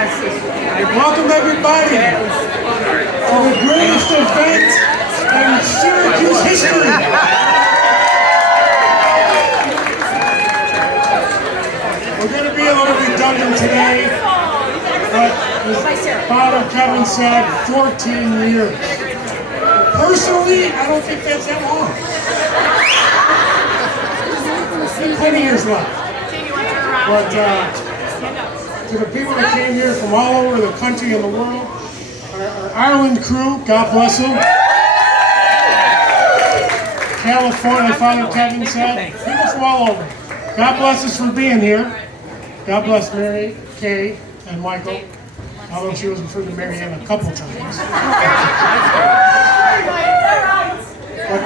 Welcome everybody to the greatest event in Syracuse history. We're going to be a little redundant today, but as Father Kevin said, 14 years. Personally, I don't think that's that long. 20 years left. But to the people that came here from all over the country and the world, our Ireland crew, God bless them. California, Father Kevin said, people from all over. God bless us for being here. God bless Mary Kay and Michael, although she was referred to Mary Ann a couple times. But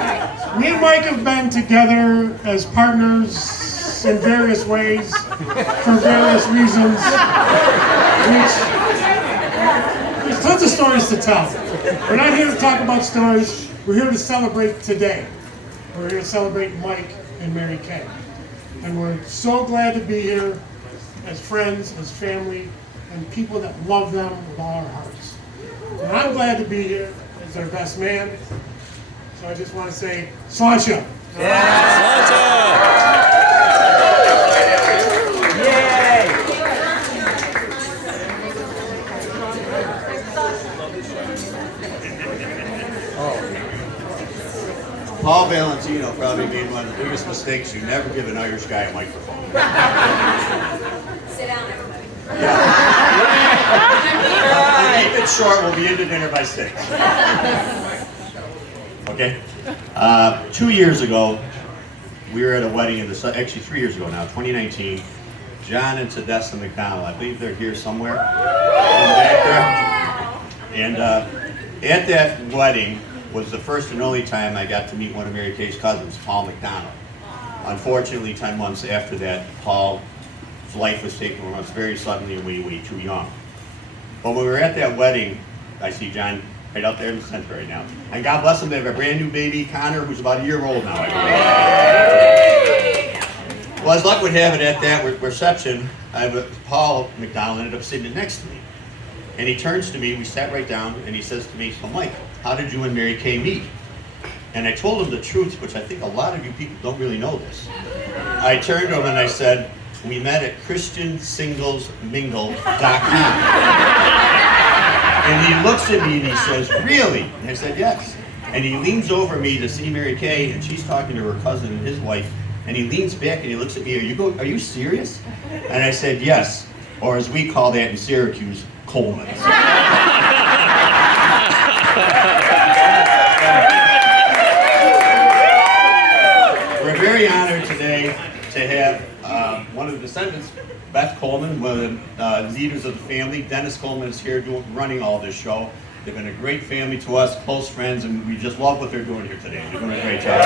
me and Mike have been together as partners in various ways, for various reasons. There's tons of stories to tell. We're not here to talk about stories, we're here to celebrate today. We're here to celebrate Mike and Mary Kay. And we're so glad to be here as friends, as family, and people that love them with all our hearts. And I'm glad to be here as their best man. So I just want to say, Sláinte! Paul Valentino probably made one of the biggest mistakes. You never give an Irish guy a microphone. Sit down, everybody. We'll keep it short. We'll be into dinner by 6. Okay? 2 years ago, we were at a wedding in the actually 3 years ago now, 2019. John and Tedessa McDonald, I believe they're here somewhere in the back there. And at that wedding was the first and only time I got to meet one of Mary Kay's cousins, Paul McDonald. Unfortunately, 10 months after that, Paul's life was taken from us very suddenly and way too young. But when we were at that wedding, I see John right out there in the center right now. And God bless him, they have a brand new baby, Connor, who's about a year old now, I believe. Well, as luck would have it, at that reception, Paul McDonald ended up sitting next to me. And he turns to me, we sat right down, and he says to me, "So Mike, how did you and Mary Kay meet?" And I told him the truth, which I think a lot of you people don't really know this. I turned to him and I said, "We met at ChristianSinglesMingle.com. And he looks at me and he says, "Really?" And I said, "Yes." And he leans over me to see Mary Kay, and she's talking to her cousin and his wife, and he leans back and he looks at me, "Are you serious?" And I said, "Yes," or as we call that in Syracuse, Coleman's. We're very honored today to have one of the descendants, Beth Coleman, one of the leaders of the family. Dennis Coleman is here running all this show. They've been a great family to us, close friends, and we just love what they're doing here today. They're doing a great job.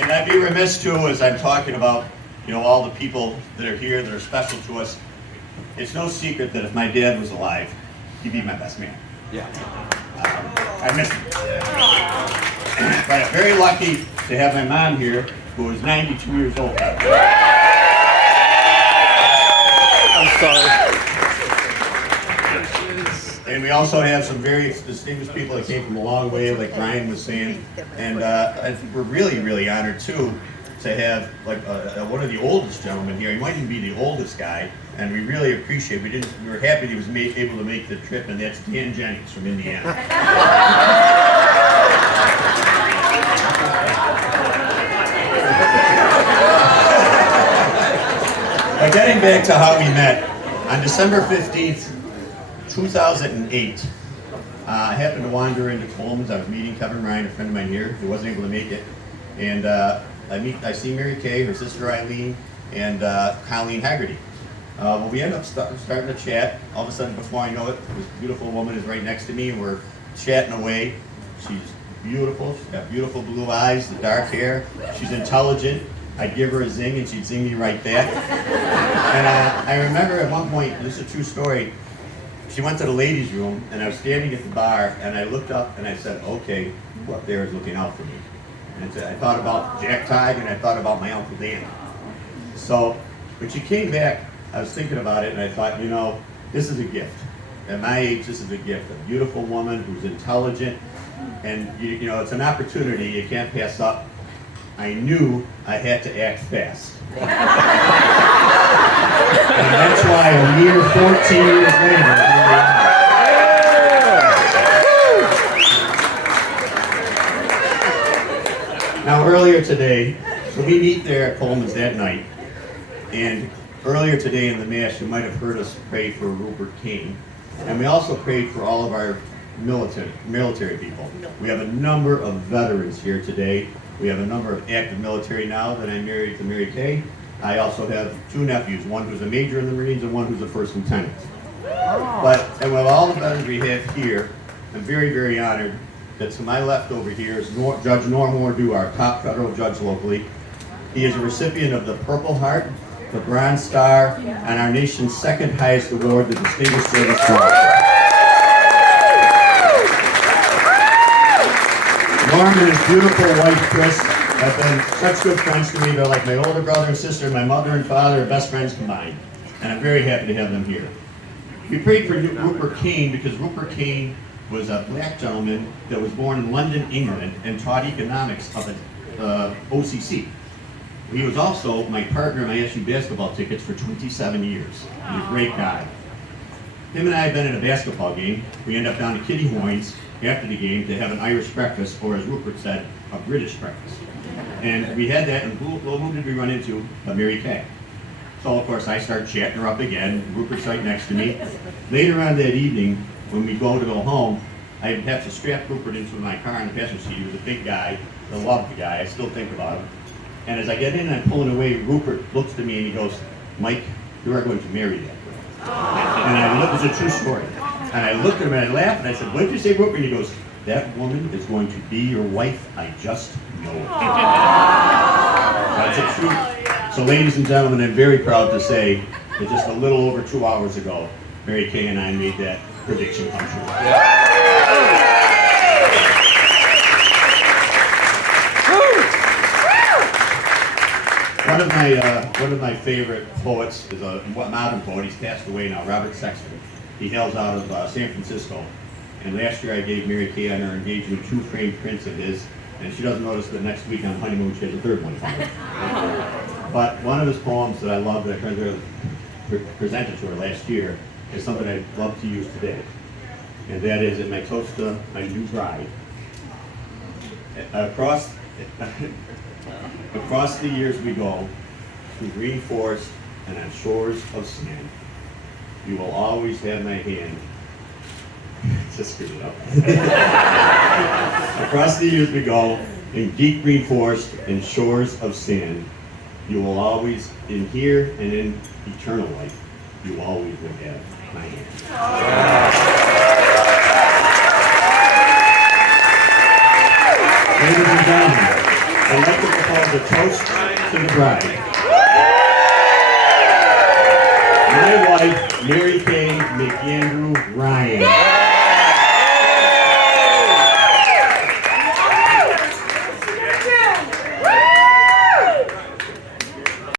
And I'd be remiss too, as I'm talking about, all the people that are here that are special to us. It's no secret that if my dad was alive, he'd be my best man. Yeah. I miss him. But I'm very lucky to have my mom here, who is 92 years old. I'm sorry. And we also have some very distinguished people that came from a long way, like Brian was saying. And I think we're really honored too to have one of the oldest gentlemen here. He might even be the oldest guy, and we really appreciate it. We were happy he was able to make the trip, and that's Dan Jennings from Indiana. But getting back to how we met, on December 15th, 2008, I happened to wander into Coleman's. I was meeting Kevin Ryan, a friend of mine here, who wasn't able to make it. And I see Mary Kay, her sister Eileen, and Colleen Haggerty. Well, we end up starting to chat. All of a sudden, before I know it, this beautiful woman is right next to me, and we're chatting away. She's beautiful. She's got beautiful blue eyes, the dark hair. She's intelligent. I'd give her a zing, and she'd zing me right back. And I remember at one point, this is a true story, she went to the ladies' room, and I was standing at the bar, and I looked up, and I said, "Okay, who up there is looking out for me?" And I thought about Jack Tighe, and I thought about my Uncle Dan. So When she came back, I was thinking about it and I thought, you know, this is a gift. At my age, this is a gift. A beautiful woman who's intelligent, and you know, it's an opportunity you can't pass up. I knew I had to act fast. And that's why a mere 14 years later, here we are. Now earlier today, so we meet there at Coleman's that night, and earlier today in the Mass, you might have heard us pray for Rupert King, and we also prayed for all of our military people. We have a number of veterans here today. We have a number of active military now that I'm married to Mary Kay. I also have two nephews, one who's a major in the Marines and one who's a first lieutenant. And with all the veterans we have here, I'm very, very honored that to my left over here is Judge Norm Mordew, our top federal judge locally. He is a recipient of the Purple Heart, the Bronze Star, and our nation's second highest award, the Distinguished Service Cross. Norm and his beautiful wife, Chris, have been such good friends to me. They're like my older brother and sister, my mother and father are best friends combined. And I'm very happy to have them here. We prayed for Rupert King because Rupert King was a black gentleman that was born in London, England, and taught economics up at OCC. He was also my partner in my SU basketball tickets for 27 years. He's a great guy. Him and I have been at a basketball game. We end up down to Kitty Hoynes after the game to have an Irish breakfast, or as Rupert said, a British breakfast. And we had that, and who did we run into? Mary Kay. So of course I start chatting her up again. Rupert's right next to me. Later on that evening, when we go home, I have to strap Rupert into my car in the passenger seat. He was a big guy. I love the guy. I still think about him. And as I get in and I'm pulling away, Rupert looks to me and he goes, "Mike, you are going to marry that girl." And I looked, it's a true story. And I looked at him and I laughed and I said, "What did you say, Rupert?" And he goes, "That woman is going to be your wife. I just know it." That's a truth. So ladies and gentlemen, I'm very proud to say that just a little over 2 hours ago, Mary Kay and I made that prediction come true. One of my favorite poets is a modern poet. He's passed away now, Robert Sexton. He hails out of San Francisco. And last year I gave Mary Kay on her engagement 2 framed prints of his, and she doesn't notice that next week on honeymoon she has a third one coming. But one of his poems that I love that I presented to her last year is something I'd love to use today. And that is in my toast to my new bride. Across the years we go, through green forest and on shores of sand, you will always have my hand. Just screwed it up. Across the years we go, in deep green forest and shores of sand, you will always, in here and in eternal life, you always will have my hand. Ladies and gentlemen, I'd like to propose a toast to the bride. My wife, Mary Kay